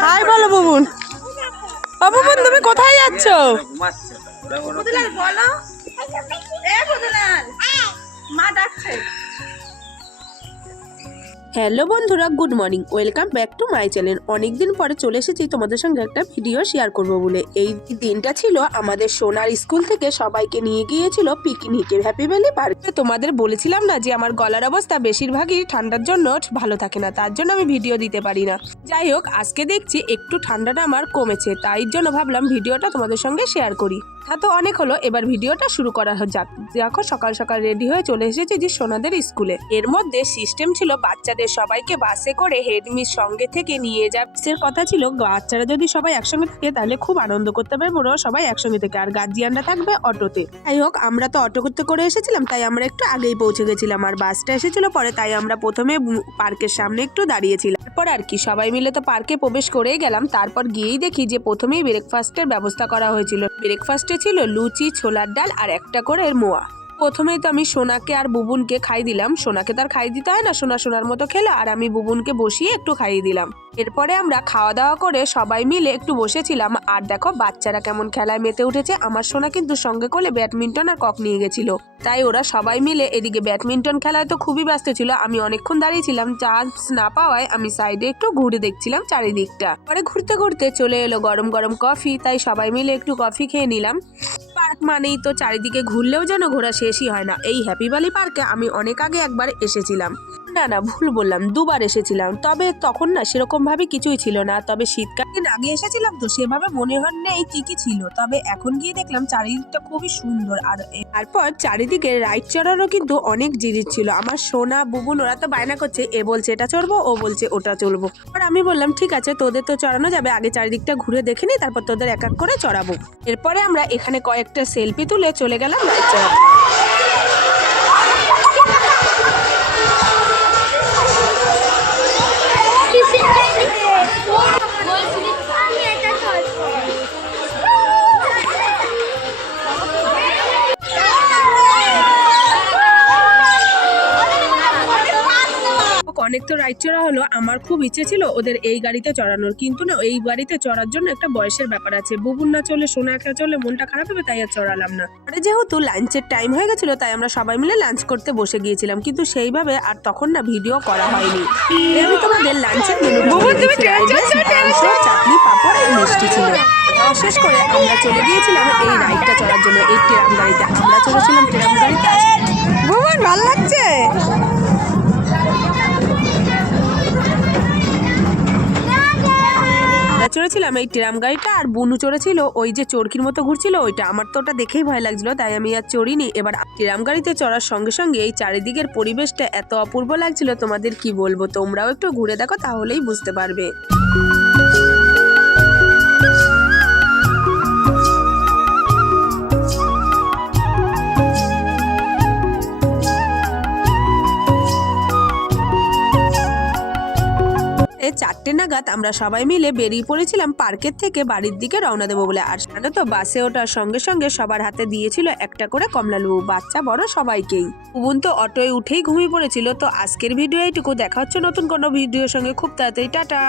High বলো বুবুন। ও বুবুন তুমি কোথায় যাচ্ছ? বলো মা ডাকছে। হ্যালো বন্ধুরা, good morning, welcome back to my channel. অনেকদিন পরে চলে এসেছি তোমাদের সঙ্গে একটা ভিডিও শেয়ার করব বলে। এই দিনটা ছিল আমাদের সোনার স্কুল থেকে সবাইকে নিয়ে গিয়েছিল পিকনিকে হ্যাপি ভ্যালি পার্কে। তোমাদের বলেছিলাম না যে আমার গলার অবস্থা বেশিরভাগই ঠান্ডার জন্য ভালো থাকে না, তার জন্য আমি ভিডিও দিতে পারি না। যাই হোক, আজকে দেখছি একটু ঠান্ডাটা আমার কমেছে, তাই জন্য ভাবলাম ভিডিওটা তোমাদের সঙ্গে শেয়ার করি। তা তো অনেক হলো, এবার ভিডিওটা শুরু করা যাক। দেখো সকাল সকাল রেডি হয়ে চলে এসেছি যে সোনাদের স্কুলে। এর মধ্যে সিস্টেম ছিল বাচ্চাদের সবাইকে বাসে করে হেডমিস সঙ্গে থেকে নিয়ে যাচ্ছে। কথা ছিল বাচ্চারা যদি সবাই একসঙ্গে থাকে তাহলে খুব আনন্দ করতে পারবো, সবাই একসঙ্গে থেকে, আর গার্জিয়ানরা থাকবে অটোতে। যাই হোক, আমরা তো অটো করতে করে এসেছিলাম, তাই আমরা একটু আগেই পৌঁছে গেছিলাম, আর বাসটা এসেছিল পরে, তাই আমরা প্রথমে পার্কের সামনে একটু দাঁড়িয়েছিলাম। তারপর আর কি সবাই মিলে তো পার্কে প্রবেশ করেই গেলাম। তারপর গিয়েই দেখি যে প্রথমেই ব্রেকফাস্টের ব্যবস্থা করা হয়েছিল। ব্রেকফাস্টে ছিল লুচি, ছোলার ডাল আর একটা করে মোয়া। প্রথমেই তো আমি সোনাকে আর বুবুনকে খাই দিলাম। সোনাকে তার খাই দিতে হয় না, সোনার মতো খেলো, আর আমি বুবুনকে বসিয়ে একটু খাইয়ে দিলাম। এরপরে আমরা খাওয়া দাওয়া করে সবাই মিলে একটু বসেছিলাম। আর দেখো বাচ্চারা কেমন খেলায় মেতে উঠেছে। আমার সোনা কিন্তু সঙ্গে করে ব্যাডমিন্টন আর কক নিয়ে গেছিল, তাই ওরা সবাই মিলে এদিকে ব্যাডমিন্টন খেলায় তো খুবই ব্যস্ত ছিল। আমি অনেকক্ষণ দাঁড়িয়েছিলাম, চান্স না পাওয়ায় আমি সাইডে একটু ঘুরে দেখছিলাম চারিদিকটা। পরে ঘুরতে ঘুরতে চলে এলো গরম গরম কফি, তাই সবাই মিলে একটু কফি খেয়ে নিলাম। পার্ক মানেই তো চারিদিকে ঘুরলেও যেন ঘোরা শেষই হয় না। এই হ্যাপি ভ্যালি পার্কে আমি অনেক আগে একবার এসেছিলাম, না ভুল বললাম, দুবার এসেছিলাম। তবে তখন না সেরকম ভাবে কিছুই ছিল না। তবে শীতকালীন আগে এসেছিলাম তো সেভাবে মনে হয় নেই কি ছিল। তবে এখন গিয়ে দেখলাম চারিদিকটা খুবই সুন্দর। আর তারপর চারিদিকে রাইড চড়ারও কিন্তু অনেক জিনিস ছিল। আমার সোনা বুবুন ওরা তো বায়না করছে, এ বলছে এটা চড়বো, ও বলছে ওটা চড়বো। আর আমি বললাম ঠিক আছে, তোদের তো চড়ানো যাবে, আগে চারিদিকটা ঘুরে দেখে নি, তারপর তোদের এক এক করে চড়াবো। এরপরে আমরা এখানে কয়েকটা সেলফি তুলে চলে গেলাম রাইড চড়াতে। অনেক তো রাইড চড়া হলো। আমার খুব ইচ্ছে ছিল ওদের এই গাড়িতে চড়ানোর, কিন্তু না এই গাড়িতে চড়ার জন্য একটা বয়সের ব্যাপার আছে। বুবুন না চলে, সোনা একা চলে মনটা খারাপ হবে, তাই আর চড়ালাম না। পরে যেহেতু লাঞ্চের টাইম হয়ে গেছিল, তাই আমরা সবাই মিলে লাঞ্চ করতে বসে গিয়েছিলাম, কিন্তু সেইভাবে আর তখন না ভিডিও করা হয়নি। আমি তোমাদের লাঞ্চের চাটনি, পাপড় আর মিষ্টি ছিল। শেষ করে আমরা চলে গিয়েছিলাম এই রাইডটা চড়ার জন্য, এই ট্রাম গাড়িতে। আমরা চলেছিলাম ট্রাম গাড়িতে। বুবুন ভালো লাগছে। চড়েছিলাম এই ট্রাম গাড়িটা, আর বুনু চড়েছিল ওই যে চরকির মতো ঘুরছিল ওইটা। আমার তো ওটা দেখেই ভয় লাগছিল, তাই আমি আর চড়িনি। এবার ট্রাম গাড়িতে চড়ার সঙ্গে সঙ্গে এই চারিদিকের পরিবেশটা এত অপূর্ব লাগছিল, তোমাদের কি বলবো। তোমরাও একটু ঘুরে দেখো, তাহলেই বুঝতে পারবে। চারটে নাগাদ আমরা সবাই মিলে বেরিয়ে পড়েছিলাম পার্কের থেকে বাড়ির দিকে রওনা দেবো বলে। আর জানো তো বাসে ওঠার সঙ্গে সঙ্গে সবার হাতে দিয়েছিল একটা করে কমলালেবু, বাচ্চা বড় সবাইকেই। বুবুন তো অটোয় উঠেই ঘুমিয়ে পড়েছিল। তো আজকের ভিডিও এইটুকু, দেখা হচ্ছে নতুন কোনো ভিডিওর সঙ্গে খুব তাড়াতাড়ি। টাটা।